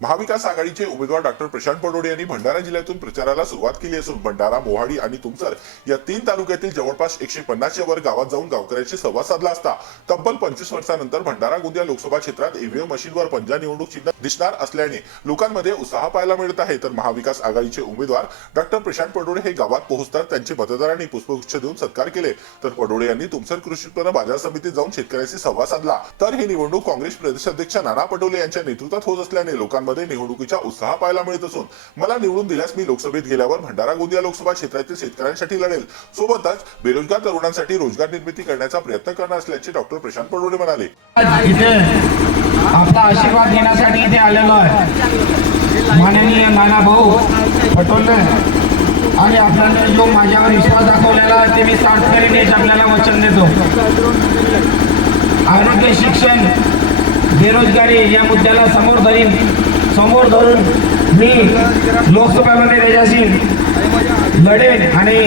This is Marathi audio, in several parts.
महाविकास आघाडीचे उमेदवार डॉक्टर प्रशांत पडोडे यांनी भंडारा जिल्ह्यातून प्रचाराला सुरुवात केली असून भंडारा मोहाडी आणि तुमसर या तीन तालुक्यातील जवळपास एकशे पन्नासच्या वर गावात जाऊन गावकऱ्यांशी संवाद साधला असता. तब्बल पंचवीस वर्षानंतर भंडारा गोंदिया लोकसभा क्षेत्रात ईव्हीएम मशीनवर पंजा निवडणूक चिन्ह दिसणार असल्याने लोकांमध्ये उत्साह पाहायला मिळत आहे. तर महाविकास आघाडीचे उमेदवार डॉक्टर प्रशांत पडोळे हे गावात पोहोचतात. त्यांचे मतदारांनी पुष्पगुच्छ देऊन सत्कार केले. तर पडोळे यांनी तुमसर कृषी उत्पन्न बाजार समितीत जाऊन शेतकऱ्यांशी संवाद साधला. तर ही निवडणूक काँग्रेस प्रदेशाध्यक्ष नाना पटोले यांच्या नेतृत्वात होत असल्याने लोकांमध्ये निवडणुकीचा उत्साह पाहायला मिळत असून मला निवडून दिल्यास मी लोकसभेत गेल्यावर भंडारा गोंदिया लोकसभा क्षेत्रातील शेतकऱ्यांसाठी लढेल. सोबतच बेरोजगार तरुणांसाठी रोजगार निर्मिती करण्याचा प्रयत्न करणार असल्याचे डॉक्टर प्रशांत पडोळे म्हणाले. आशीर्वाद घेण्यासाठी इथे आलेलो आहे. माननीय नाना भाऊ पटोले आणि आपल्याला जो माझ्यावर विश्वास दाखवलेला ते मी साठ करीन याचे आपल्याला वचन देतो. आरोग्य शिक्षण बेरोजगारी या मुद्द्याला समोर धरीन. समोर धरून मी लोकसभेमध्ये त्याच्याशी लढेन आणि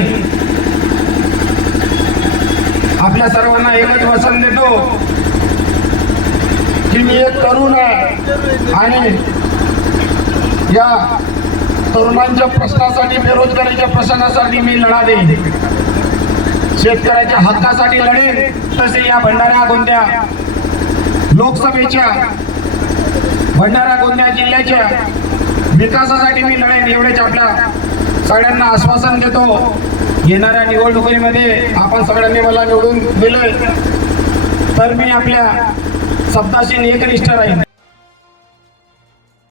आपल्या सर्वांना एकच वचन देतो. की मी एक तरुण आहे. आणि या तरुणांच्या प्रश्नासाठी बेरोजगारीच्या प्रश्नासाठी मी लढा देईन. शेतकऱ्याच्या हक्कासाठी लढेल तसे या भंडारा गोंदिया लोकसभेच्या भंडारा गोंदिया जिल्ह्याच्या विकासासाठी मी लढेन एवढेच आपल्या सगळ्यांना आश्वासन देतो. येणाऱ्या निवडणुकीमध्ये आपण सगळ्यांनी मला निवडून दिले. तर मी आपल्या शब्दाशी एकनिष्ठ राहील